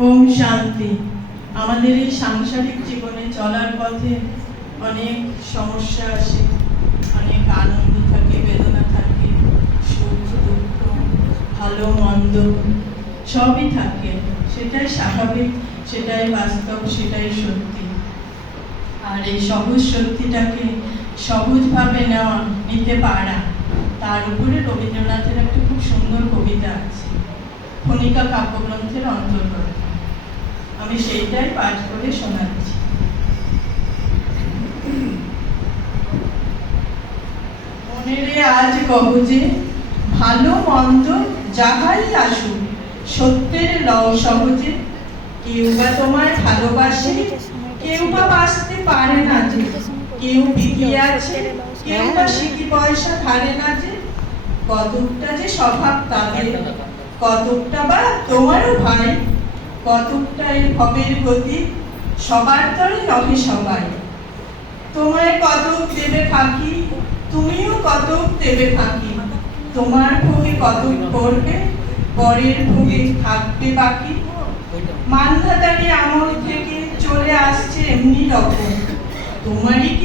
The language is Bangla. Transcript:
ওম শান্তি। আমাদের এই সাংসারিক জীবনে চলার পথে অনেক সমস্যা আসে, অনেক আনন্দ থাকে, বেদনা থাকে, সুখ দুঃখ, ভালো মন্দ সবই থাকে। সেটাই স্বাভাবিক, সেটাই বাস্তব, সেটাই সত্যি। আর এই সহজ সত্যিটাকে সহজভাবে নিতে পারা, তার উপরে রবীন্দ্রনাথের একটা খুব সুন্দর কবিতা আছে, খনিকা কাব্যগ্রন্থের অন্তর্গত। আমি সেইটাই পাঠ করে শোনাচ্ছি। মনেরে আজ কহ যে ভালো মন্দ যাহাই আসুক সত্যের লও সহজে। কেউ বা তোমায় ভালোবাসে, কেউ বা বাঁচতে পারে না যে। কেউ বিকিয়ে আছে, কেউ বা সিকি পয়সা ধারে না যে। কতকটা যে স্বভাব তাদের, কতকটা বা তোমারও ভাই। কতকটা এই ভবের গতি, সবার তরে নহে সবাই। তোমায় কতক দেবে ফাঁকি, তুমিও কতক দেবে ফাঁকি। তোমার ভোগে কতক করবে, পরের ভোগে থাকবে বাকি। মানধাতারি আমল থেকে চলে আসছে এমনি রকম, তোমারই কি